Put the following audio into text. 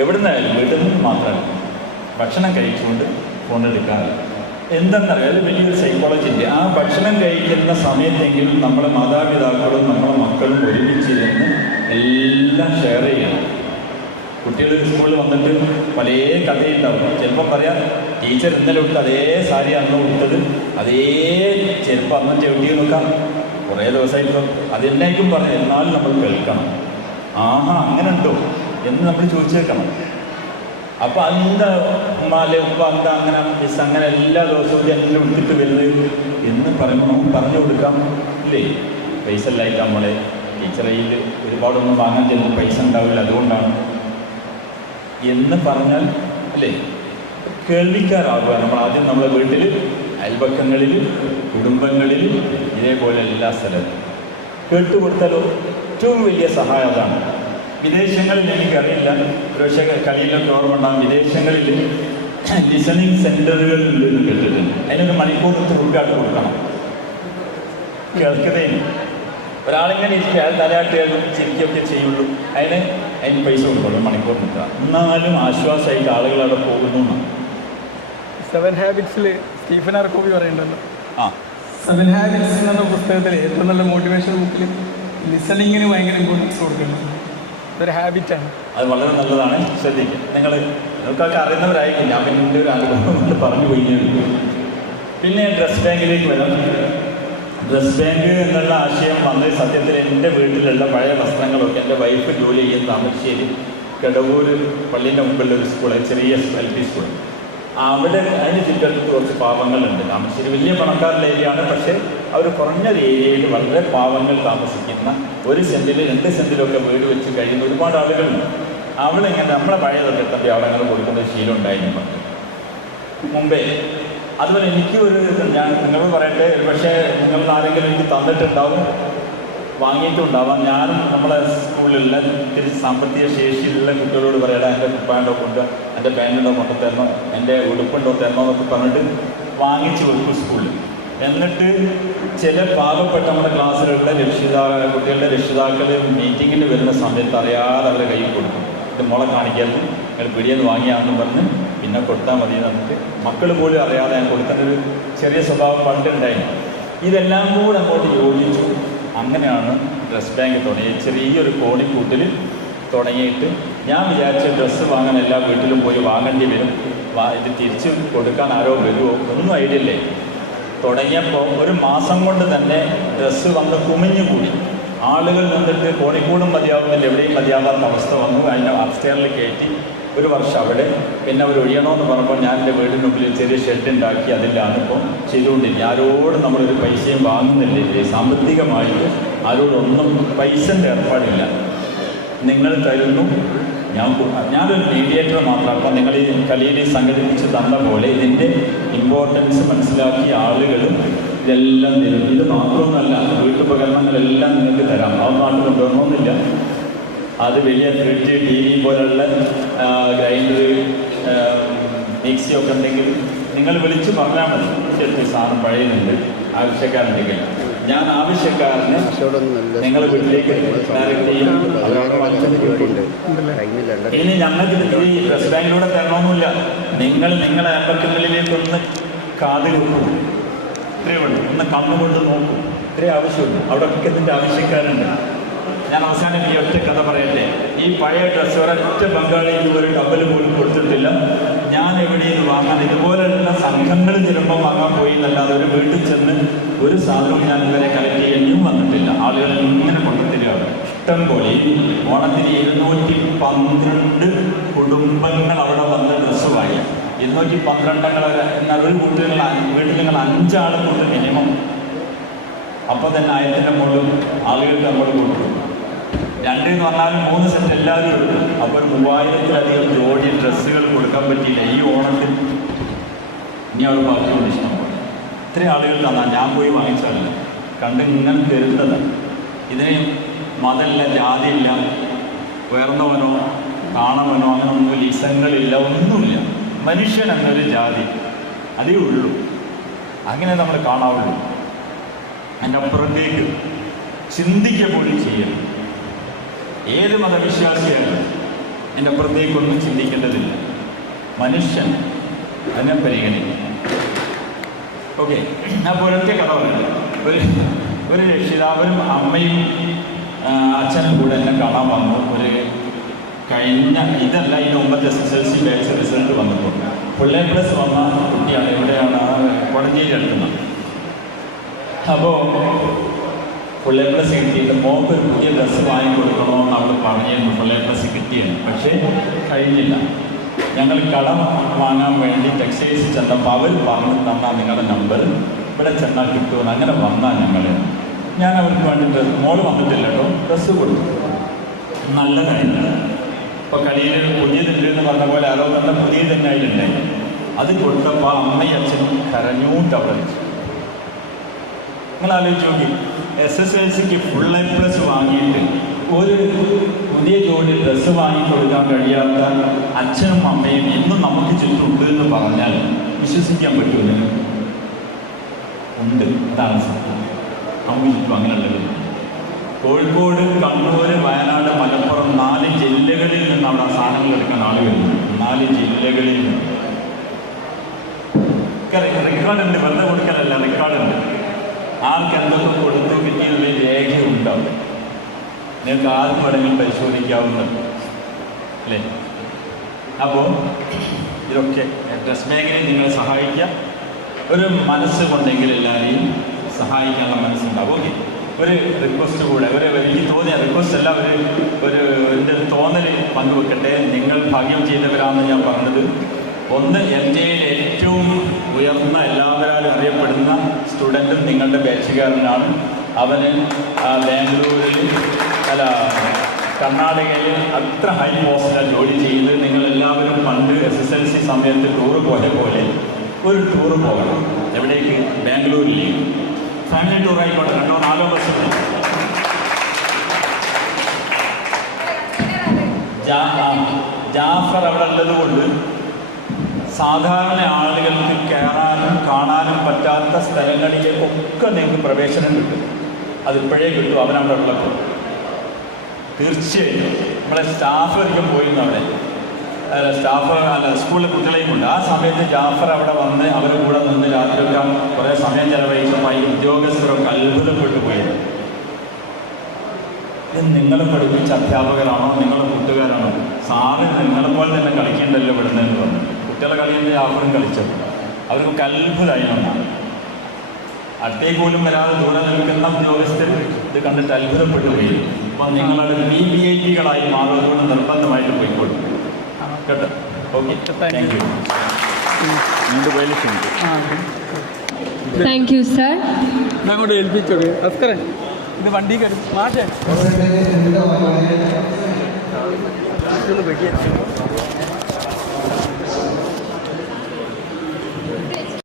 എവിടെ നിന്നായാലും വീട്ടിൽ നിന്ന് മാത്രമല്ല, ഭക്ഷണം കഴിച്ചുകൊണ്ട് ഫോണെടുക്കാറില്ല. എന്തെന്നറിയാം, അത് വലിയൊരു സൈക്കോളജി ഉണ്ട്. ആ ഭക്ഷണം കഴിക്കുന്ന സമയത്തെങ്കിലും നമ്മളെ മാതാപിതാക്കളും നമ്മളെ മക്കളും ഒരുമിച്ചിരുന്ന് എല്ലാം ഷെയർ ചെയ്യണം. കുട്ടികൾ സ്കൂളിൽ വന്നിട്ട് പല കഥയുണ്ടാവും. ചിലപ്പോൾ പറയാം, ടീച്ചർ ഇന്നലെ കൊടുത്ത് അതേ സാരി അന്ന് കൊടുത്തത്, അതേ ചെരുപ്പം അന്ന് ചവിട്ടി നോക്കാം, കുറേ ദിവസമായിട്ടും അതെന്നായിരിക്കും പറഞ്ഞു. എന്നാലും നമ്മൾ കേൾക്കണം. ആഹാ അങ്ങനെ ഉണ്ടോ എന്ന് നമ്മൾ ചോദിച്ചു കേൾക്കണം. അപ്പോൾ എന്താ ഉമ്മാലെ ഉപ്പ എന്താ അങ്ങനെ മിസ് അങ്ങനെ എല്ലാ ദിവസവും എല്ലാം എടുത്തിട്ട് വരുന്നത് എന്ന് പറയുമ്പോൾ നമുക്ക് പറഞ്ഞു കൊടുക്കാം. ഇല്ലേ, പൈസ ഇല്ലായിട്ട് നമ്മളെ ടീച്ചറയിൽ ഒരുപാടൊന്നും വാങ്ങാൻ ചെല്ലുമ്പോൾ പൈസ ഉണ്ടാവില്ല, അതുകൊണ്ടാണ് എന്ന് പറഞ്ഞാൽ അല്ലേ, കേൾവിക്കാരാകുക. നമ്മൾ ആദ്യം നമ്മളെ വീട്ടിൽ, അയൽപക്കങ്ങളിൽ, കുടുംബങ്ങളിൽ, ഇതേപോലെ എല്ലാ സ്ഥലത്തും കേട്ടുകൊടുത്താലോ ഏറ്റവും വലിയ സഹായം അതാണ്. വിദേശങ്ങളിൽ എനിക്കറിയില്ല, പക്ഷേ കളിയിലൊക്കെ ഓർമ്മ ഉണ്ടാകും, വിദേശങ്ങളിൽ ലിസണിങ് സെൻ്ററുകൾ ഉണ്ടെന്ന് കേട്ടിട്ടുണ്ട്. അതിനൊരു മണിക്കൂർ റുപ്യാട്ട് കൊടുക്കണം. കേൾക്കുന്നതിന് ഒരാളിങ്ങനെ ഇരിക്കുക, അയാൾ തലയാട്ടിയാലും ചിരിക്കുകയൊക്കെ ചെയ്യുള്ളൂ. അതിന് പൈസ കൊടുക്കുള്ളൂ, മണിക്കൂർ നിൽക്കുക. എന്നാലും ആശ്വാസമായിട്ട് ആളുകൾ അവിടെ പോകുന്നു. 7 ഹാബിറ്റ്സിൽ സ്റ്റീഫൻ ആർ കോവി പറയുന്നുണ്ടല്ലോ, 7 ഹാബിറ്റ്സ് എന്ന പുസ്തകത്തിൽ ഏറ്റവും നല്ല മോട്ടിവേഷൻ ബുക്കിൽ ലിസണിങ്ങിന് ഭയങ്കര ഇമ്പോർട്ടൻസ് കൊടുക്കുന്നുണ്ട്. ഇതൊരു ഹാബിറ്റാണ്, അത് വളരെ നല്ലതാണ്. ശ്രദ്ധിക്കുക, നിങ്ങൾക്കൊക്കെ അറിയുന്നവരായിരിക്കും. ഞാൻ പിന്നെ ഒരു അനുഭവം കൊണ്ട് പറഞ്ഞു പോയി. പിന്നെ ഡ്രസ് ബാങ്കിലേക്ക് വരാം. ഡ്രസ് ബാങ്ക് എന്നുള്ള ആശയം വന്നത് സത്യത്തിൽ എൻ്റെ വീട്ടിലുള്ള പഴയ വസ്ത്രങ്ങളൊക്കെ എൻ്റെ വൈഫ് ജോലി ചെയ്യുന്ന താമരശ്ശേരി കടവൂർ പള്ളീൻ്റെ മുമ്പിലൊരു സ്കൂള്, ചെറിയ LP സ്കൂൾ. അവിടെ അതിന് ചുറ്റത്ത് കുറച്ച് പാവങ്ങളുണ്ട്. താമരശ്ശേരി വലിയ പണക്കാരുടെ ഏരിയയാണ്, പക്ഷേ അവർ കുറഞ്ഞൊരു ഏരിയയിൽ വളരെ പാവങ്ങൾ താമസിക്കുന്ന 1 സെൻറ്റിൽ 2 സെൻറ്റിലൊക്കെ വീട് വെച്ച് കഴിയുന്ന ഒരുപാട് ആളുകളുണ്ട്. അവിടെ ഇങ്ങനെ നമ്മളെ പഴയ തൊട്ടെത്തപ്പി അവിടെ അങ്ങനെ കൊടുക്കുന്ന ശീലം ഉണ്ടായിരുന്നു മുമ്പേ. അതുപോലെ എനിക്ക് ഞാൻ നിങ്ങളോട് പറയട്ടെ, പക്ഷേ നിങ്ങളിൽ ആരെങ്കിലും എനിക്ക് തന്നിട്ടുണ്ടാവും, വാങ്ങിയിട്ടുണ്ടാവാം. ഞാനും നമ്മളെ സ്കൂളിലുള്ള ഇത്തിരി സാമ്പത്തിക ശേഷിയിലുള്ള കുട്ടികളോട് പറയടാ, എൻ്റെ കുപ്പായണ്ടോ കൊണ്ട്, എൻ്റെ പാൻറ്റുണ്ടോ കൊണ്ട് തരണോ, എൻ്റെ ഉടുപ്പുണ്ടോ തരണോ എന്നൊക്കെ പറഞ്ഞിട്ട് വാങ്ങിച്ച് വെക്കും സ്കൂളിൽ. എന്നിട്ട് ചില പാവപ്പെട്ട നമ്മുടെ ക്ലാസ്സിലുള്ള കുട്ടികളുടെ രക്ഷിതാക്കൾ മീറ്റിങ്ങിന് വരുന്ന സമയത്ത് അറിയാതെ അവരുടെ കയ്യിൽ കൊടുക്കും. ഇത് മോളെ കാണിക്കാതെ നിങ്ങൾ പിടിയെന്ന് വാങ്ങിയാണെന്ന് പറഞ്ഞ് പിന്നെ കൊടുത്താൽ മതി എന്ന് പറഞ്ഞിട്ട് മക്കൾ പോലും അറിയാതെ ഞാൻ കൊടുക്കുന്നൊരു ചെറിയ സ്വഭാവം പണ്ടുണ്ടായിരുന്നു. ഇതെല്ലാം കൂടെ അങ്ങോട്ട് യോജിച്ചു. അങ്ങനെയാണ് ഡ്രസ് ബാങ്ക് തുടങ്ങിയത്. ചെറിയൊരു കോണിക്കൂട്ടിൽ തുടങ്ങിയിട്ട് ഞാൻ വിചാരിച്ച ഡ്രസ്സ് വാങ്ങാൻ എല്ലാ വീട്ടിലും പോയി വാങ്ങേണ്ടി വരും, ഇത് തിരിച്ച് കൊടുക്കാൻ ആരോ വരുമോ, ഒന്നും ഐഡിയ ഇല്ലേ. തുടങ്ങിയപ്പോൾ 1 മാസം കൊണ്ട് തന്നെ ഡ്രസ്സ് വന്ന് കുമിഞ്ഞുകൂടി. ആളുകൾ നിന്നിട്ട് കോണിക്കൂടും മതിയാവുന്നില്ല, എവിടെയും മതിയാവാത്ത അവസ്ഥ വന്നു. അതിനെ അപ്സ്റ്റെയറിൽ കയറ്റി 1 വർഷം അവിടെ. പിന്നെ അവർ ഒഴിയണമെന്ന് പറഞ്ഞപ്പോൾ ഞാൻ എൻ്റെ വീടിന് മുമ്പിൽ ചെറിയ ഷെഡ് ഉണ്ടാക്കി അതിലാണ് ഇപ്പോൾ ചെയ്തുകൊണ്ടിരിക്കുക. ആരോടും നമ്മളൊരു പൈസയും വാങ്ങുന്നില്ലേ, സാമ്പത്തികമായിട്ട് ആരോടൊന്നും പൈസൻ്റെ ഏർപ്പാടില്ല. നിങ്ങൾ തരുന്നു, ഞാനൊരു മീഡിയേറ്റർ മാത്രം. അപ്പം നിങ്ങൾ ഈ കളിയിൽ സംഘടിപ്പിച്ച് തന്ന പോലെ ഇതിൻ്റെ ഇമ്പോർട്ടൻസ് മനസ്സിലാക്കിയ ആളുകൾ ഇതെല്ലാം തരും. ഇത് മാത്രമൊന്നുമല്ല, വീട്ടുപകരണങ്ങളെല്ലാം നിങ്ങൾക്ക് തരാം. അത് നാട്ടിൽ കൊണ്ടുവരണമെന്നില്ല. അത് വലിയ ഫ്രിഡ്ജ്, TV പോലുള്ള ഗ്രൈൻഡർ, മിക്സിയൊക്കെ ഉണ്ടെങ്കിൽ നിങ്ങൾ വിളിച്ച് പറഞ്ഞാൽ മതി. ശരി, സാധനം പഴയുന്നുണ്ട്, ആവശ്യക്കാരുണ്ടെങ്കിൽ ഞാൻ ആവശ്യക്കാരന് നിങ്ങൾ വീട്ടിലേക്ക് ഡയറക്റ്റ് ചെയ്യും. ഇനി ഞങ്ങൾക്ക് ഈ ഡ്രസ് ബാങ്കിലൂടെ തരണമെന്നില്ല. നിങ്ങളെ അയൽപക്കങ്ങളിലേക്കൊന്ന് കാത് കൊടുക്കും, ഇത്രയേ ഉള്ളൂ. ഒന്ന് കണ്ണുകൊണ്ട് നോക്കും, ഇത്രേ ആവശ്യമുള്ളൂ. അവിടെ ഒക്കെ ഇതിൻ്റെ ആവശ്യക്കാരുണ്ട്. ഞാൻ അവസാനം ഈ ഒറ്റ കഥ പറയട്ടെ. ഈ പഴയ ഡ്രസ്സ് ഒരൊറ്റ ബംഗാളിയിൽ ഒരു കപ്പൽ പോലും കൊടുത്തിട്ടില്ല. ഞാൻ എവിടെയും വാങ്ങാൻ ഇതുപോലെയുള്ള സംഘങ്ങൾ ചിലപ്പോൾ വാങ്ങാൻ പോയി എന്നല്ലാതെ ഒരു വീട്ടിൽ ചെന്ന് ഒരു സാധനവും ഞാൻ ഇതുവരെ കളക്ട് ചെയ്യാനും വന്നിട്ടില്ല. ആളുകൾ ഇങ്ങനെ കൊണ്ടുത്തരികയാണ് ഇഷ്ടം പോലെ. ഓണത്തിന് 212 കുടുംബങ്ങൾ അവിടെ വന്ന് ഡ്രസ്സ് വാങ്ങി. 212 എന്നാൽ ഒരു വീട്ടിൽ നിങ്ങൾ 5 ആളെ കൊണ്ട് മിനിമം. അപ്പോൾ തന്നെ 1000-ന്റെ മുകളിൽ ആളുകൾക്ക് നമ്മൾ കൊടുക്കും. 2 എന്ന് പറഞ്ഞാലും 3 സെറ്റ് എല്ലാവരും എടുക്കും. അപ്പോൾ 3000-ലധികം ജോഡി ഡ്രസ്സുകൾ കൊടുക്കാൻ പറ്റിയില്ല ഈ ഓണത്തിന്. ഇനി അവിടെ ബാക്കിയുള്ള ഇഷ്ടം പോലെ ഇത്രയും ആളുകൾ തന്നാൽ ഞാൻ പോയി വാങ്ങിച്ചതല്ല, കണ്ട് ഇങ്ങനെ തരുന്നതാണ്. ഇതിന് മതമില്ല, ജാതിയില്ല, ഉയർന്നവനോ കാണവനോ അങ്ങനെ ഒന്നും ലിസങ്ങളില്ല, ഒന്നുമില്ല. മനുഷ്യൻ എന്നൊരു ജാതി അതേ ഉള്ളൂ. അങ്ങനെ നമ്മൾ കാണാവുള്ളൂ. അതിനപ്പുറത്തേക്ക് ചിന്തിക്കുക പോലും ചെയ്യണം. ഏത് മതവിശ്വാസിയാണ് അതിൻ്റെ അപ്പുറത്തേക്കൊന്നും ചിന്തിക്കേണ്ടതില്ല. മനുഷ്യൻ അതിനെ പരിഗണിക്കും. ഓക്കെ, അപ്പോൾ ഒരൊറ്റ കഥ പറയുന്നത്, ഒരു രക്ഷിതാവിനും അമ്മയും അച്ഛനും കൂടെ എന്നെ കാണാൻ വന്നു. ഒരു കഴിഞ്ഞ ഇതല്ല, ഇതിന് മുമ്പത്തെ SSLC ബാച്ച് റിസൾട്ട് വന്നപ്പോൾ ഫുൾ A+ വന്ന കുട്ടിയാണ്. എവിടെയാണ്? കൊടഞ്ചേരി അടുത്തുന്നത്. അപ്പോൾ ഫുൾ A+ കിട്ടിയിട്ട് മോൾക്ക് ഒരു പുതിയ ഡ്രസ്സ് വാങ്ങിക്കൊടുക്കണമെന്ന് അവൾ പറഞ്ഞിരുന്നു. ഫുൾ A+ കിട്ടിയെന്ന്. പക്ഷേ കഴിഞ്ഞില്ല. ഞങ്ങൾ കടം വാങ്ങാൻ വേണ്ടി ടെക്സ്റ്റൈൽസ് ചെന്നപ്പോൾ അവർ പറഞ്ഞു തന്നാൽ നിങ്ങളുടെ നമ്പർ ഇവിടെ ചെന്നാൽ കിട്ടുമെന്ന്. അങ്ങനെ വന്നാൽ ഞാൻ അവർക്ക് വേണ്ടി മോള് വന്നിട്ടില്ല കേട്ടോ, ഡ്രസ്സ് കൊടുത്തു. നല്ല കാര്യമില്ല. ഇപ്പോൾ കളിയിൽ പുതിയതുണ്ട് എന്ന് പറഞ്ഞ പോലെ ആരോ തന്നെ പുതിയത് തന്നെ അതിലുണ്ടായി. അത് കൊടുത്തപ്പോൾ അമ്മയും അച്ഛനും കരഞ്ഞൂട്ട് അവിടെ വെച്ചു. നിങ്ങൾ ആലോചിച്ച് നോക്കി, SSLCക്ക് ഫുൾ A+ വാങ്ങിയിട്ട് ഒരു പുതിയ ജോഡി ഡ്രസ്സ് വാങ്ങിക്കൊടുക്കാൻ കഴിയാത്ത അച്ഛനും അമ്മയും ഇന്നും നമുക്ക് ചുറ്റുമുണ്ട് എന്ന് പറഞ്ഞാൽ വിശ്വസിക്കാൻ പറ്റൂല. ഉണ്ട്, അതാണ് സത്യം. നമുക്ക് ചുറ്റും അങ്ങനെയുള്ളത്. കോഴിക്കോട്, കണ്ണൂർ, വയനാട്, മലപ്പുറം 4 ജില്ലകളിൽ നിന്ന് അവിടെ സാധനങ്ങൾ എടുക്കാൻ ആളുകളുണ്ട്. 4 ജില്ലകളിൽ നിന്ന് റെക്കോർഡുണ്ട്. വെറുതെ കൊടുക്കലല്ല, റെക്കോർഡുണ്ട്. ആർക്ക് എന്തൊക്കെ കൊടുത്തു കിട്ടിയതിൻ്റെ രേഖയുണ്ടാവും. നിങ്ങൾക്ക് ആർക്ക് വേണമെങ്കിലും പരിശോധിക്കാവുന്നത് അല്ലേ? അപ്പോൾ ഇതൊക്കെ ഡ്രസ് മേഖലയിൽ നിങ്ങളെ സഹായിക്കുക. ഒരു മനസ്സ് കൊണ്ടെങ്കിൽ എല്ലാവരെയും സഹായിക്കാനുള്ള മനസ്സുണ്ടാവും. ഓക്കെ, ഒരു റിക്വസ്റ്റ് കൂടെ, എനിക്ക് തോന്നിയ റിക്വസ്റ്റ് അല്ല, ഒരു എൻ്റെ തോന്നൽ പങ്കുവെക്കട്ടെ. നിങ്ങൾ ഭാഗ്യം ചെയ്തവരാണെന്ന് ഞാൻ പറഞ്ഞത്. ഒന്ന്, ഇന്ത്യയിൽ ഏറ്റവും ഉയർന്ന എല്ലാവരും അറിയപ്പെടുന്ന സ്റ്റുഡൻറ്റും നിങ്ങളുടെ ബാച്ചുകാരനാണ്. അവന് ബാംഗ്ലൂരിൽ കർണാടകയിൽ അത്ര ഹൈ പോസ്റ്റിലാണ് ജോലി ചെയ്ത്. നിങ്ങളെല്ലാവരും പണ്ട് SSLC സമയത്ത് ടൂറ് പോയ പോലെ ഒരു ടൂറ് പോകണം. എവിടേക്ക്? ബാംഗ്ലൂരിലേക്ക്. ഫാമിലി ടൂർ ആയിക്കോട്ടെ, 2 or 4 ബസ്സുണ്ട്. ജാഫർ അവിടെ ഉള്ളത് കൊണ്ട് സാധാരണ ആളുകൾക്ക് കയറാനും കാണാനും പറ്റാത്ത സ്ഥലങ്ങളിലേക്കൊക്കെ നിങ്ങൾക്ക് പ്രവേശനം കിട്ടും. അതിപ്പോഴേ കിട്ടും, അവനവിടെ ഉള്ളപ്പോൾ. തീർച്ചയായിട്ടും നമ്മളെ സ്റ്റാഫ് ഒരിക്കൽ പോയിരുന്നു അവിടെ. സ്കൂളിലെ കുട്ടികളെയും ഉണ്ട്. ആ സമയത്ത് ജാഫർ അവിടെ വന്ന് അവരുടെ കൂടെ നിന്ന് രാത്രിയൊക്കെ കുറേ സമയം ചെലവഴിച്ചപ്പോൾ ഈ ഉദ്യോഗസ്ഥരൊക്കെ അത്ഭുതപ്പെട്ടു പോയത്. ഇത് നിങ്ങളെ പഠിപ്പിച്ച അധ്യാപകരാണോ, നിങ്ങളുടെ കൂട്ടുകാരാണോ? സാറ് നിങ്ങളെപ്പോലെ തന്നെ കളിക്കേണ്ടല്ലോ ഇവിടുന്നതെന്ന് പറഞ്ഞു. കുട്ടികളെ കളിയുന്ന ജാഫറും കളിച്ചത് അവർക്ക് അത്ഭുതമായി എന്നാണ്. അടുത്തേക്ക് പോലും വരാതെ ദൂരെ നിൽക്കുന്ന ഉദ്യോഗസ്ഥർ ഇത് കണ്ടിട്ട് അത്ഭുതപ്പെട്ടു പോയി. അപ്പം നിങ്ങളുടെ VVIPകളായി മാറുന്നതുകൊണ്ട് നിർബന്ധമായിട്ട് പോയിക്കോളും കേട്ടോ. Okay, thank you. Thank you sir. അങ്ങോട്ട് ഏൽപ്പിച്ചോളൂ. അസ്കരൻ, ഇത് വണ്ടി കയറി മാഷേ ഇതൊന്ന് വെക്കിയ